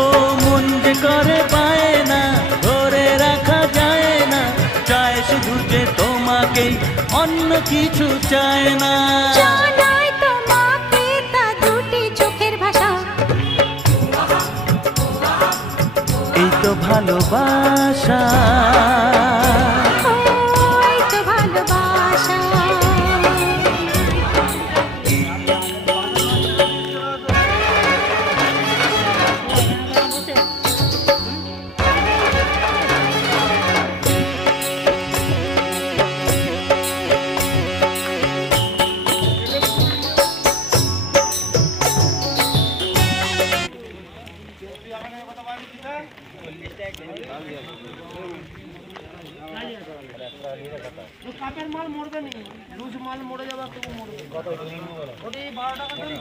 ও মন যে করে পায় না, ধরে রাখা যায় না, চায় শুধু যে তোমাকেই, অন্য কিছু চায় না। জানাই তোমাকে তা দুটি চোখের ভাষা, এই তো ভালোবাসা। এই তো ভালোবাসা। কাপের মাল মরবে নি, লুজ মাল মরে যাবে, তবু মরবে। ওটি 12 টাকা দেন।